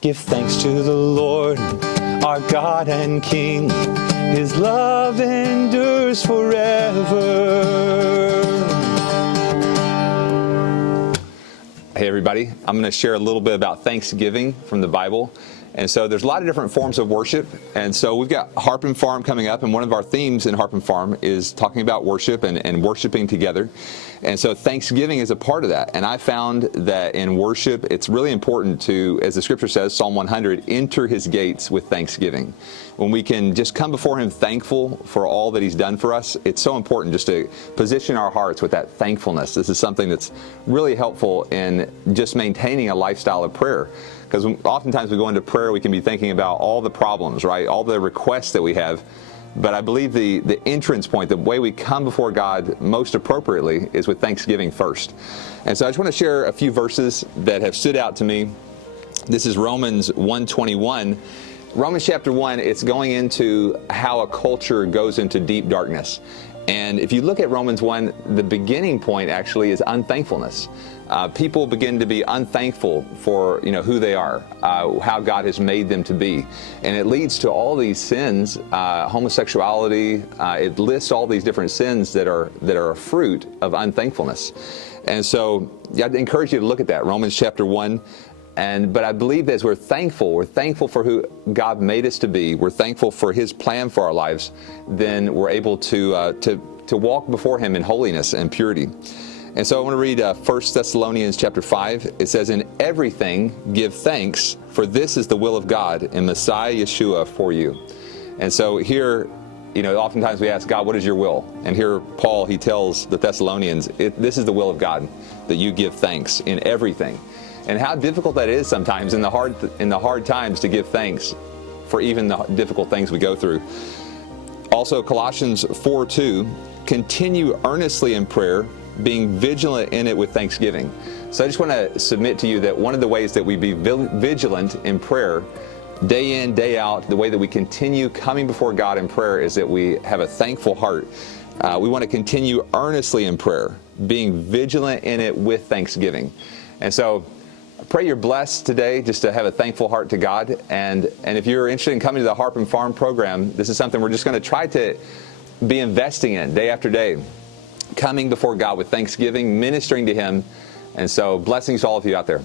Give thanks to the Lord, our God and King. His love endures forever. Hey everybody, I'm going to share a little bit about Thanksgiving from the Bible. And so there's a lot of different forms of worship. And so we've got Harp Farm coming up, and one of our themes in Harp Farm is talking about worship and worshiping together. And so Thanksgiving is a part of that. And I found that in worship, it's really important to, as the scripture says, Psalm 100, enter his gates with thanksgiving. When we can just come before him thankful for all that he's done for us, it's so important just to position our hearts with that thankfulness. This is something that's really helpful in just maintaining a lifestyle of prayer. Because oftentimes we go into prayer, we can be thinking about all the problems, right? All the requests that we have. But I believe the entrance point, the way we come before God most appropriately is with thanksgiving first. And so I just want to share a few verses that have stood out to me. This is Romans 1:21. Romans chapter 1, it's going into how a culture goes into deep darkness. And if you look at Romans 1, the beginning point actually is unthankfulness. People begin to be unthankful for who they are, how God has made them to be. And it leads to all these sins, homosexuality, it lists all these different sins that are a fruit of unthankfulness. And so I'd encourage you to look at that, Romans chapter 1. But I believe that as we're thankful for who God made us to be, we're thankful for his plan for our lives, then we're able to walk before him in holiness and purity. And so I want to read 1 Thessalonians chapter 5. It says, "In everything give thanks, for this is the will of God in Messiah Yeshua for you." And so here, oftentimes we ask God, what is your will? And here Paul, he tells the Thessalonians, this is the will of God, that you give thanks in everything. And how difficult that is sometimes in the hard times to give thanks for even the difficult things we go through. Also, Colossians 4:2, continue earnestly in prayer, being vigilant in it with thanksgiving. So I just want to submit to you that one of the ways that we be vigilant in prayer, day in, day out, the way that we continue coming before God in prayer is that we have a thankful heart. We want to continue earnestly in prayer, being vigilant in it with thanksgiving. And so I pray you're blessed today just to have a thankful heart to God. And if you're interested in coming to the Harp Farm program, this is something we're just going to try to be investing in day after day, coming before God with thanksgiving, ministering to him. And so blessings to all of you out there.